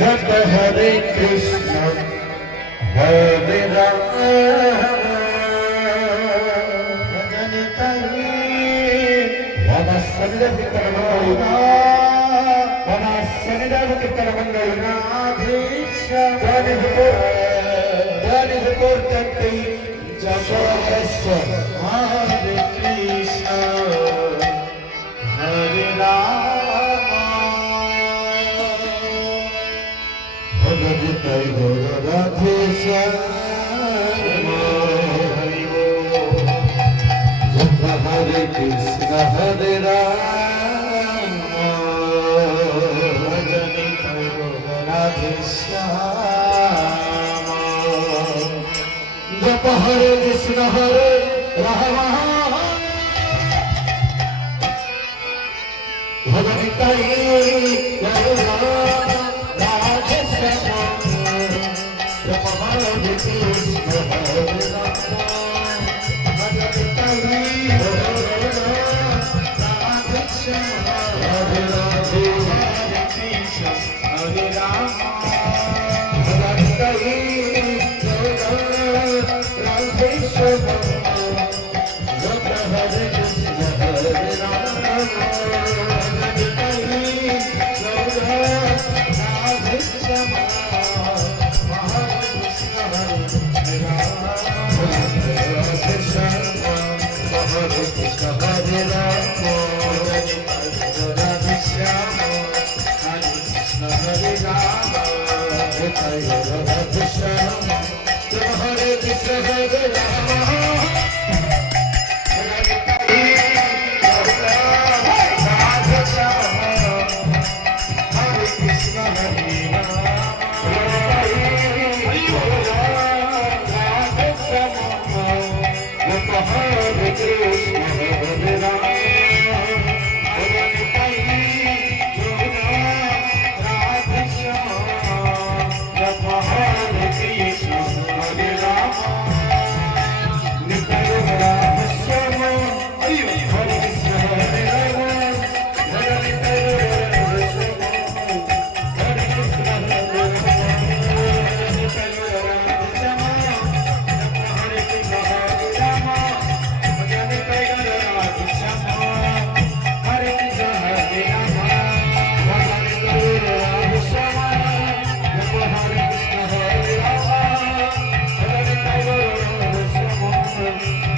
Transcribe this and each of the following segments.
जप हरे कृष्ण हरे राम भजन करी वदा सन्निध कीर्तनमंगलना वदा सन्निध कीर्तनमंगलना धीश ध्यान करते जप हरे कृष्ण हरे राम जय गौर राधे श्याम हरि बोल जप हरे कृष्ण हरे राम भजन जय गौर राधे श्याम जप हरे कृष्ण हरे राम भजन जय गौर Radhe Shyam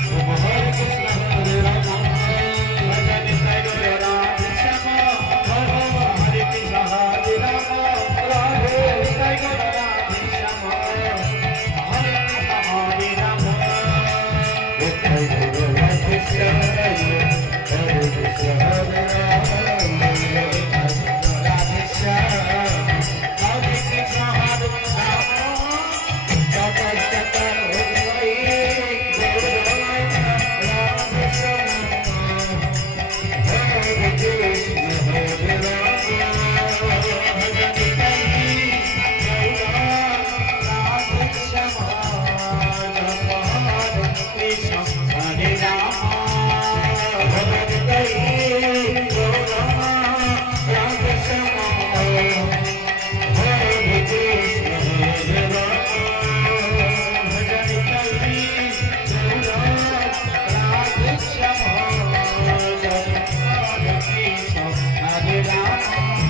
Hare Krishna Hare Rama Hare Krishna Hare Krishna Hare Rama Hare Krishna Hare Krishna Hare Hare Ram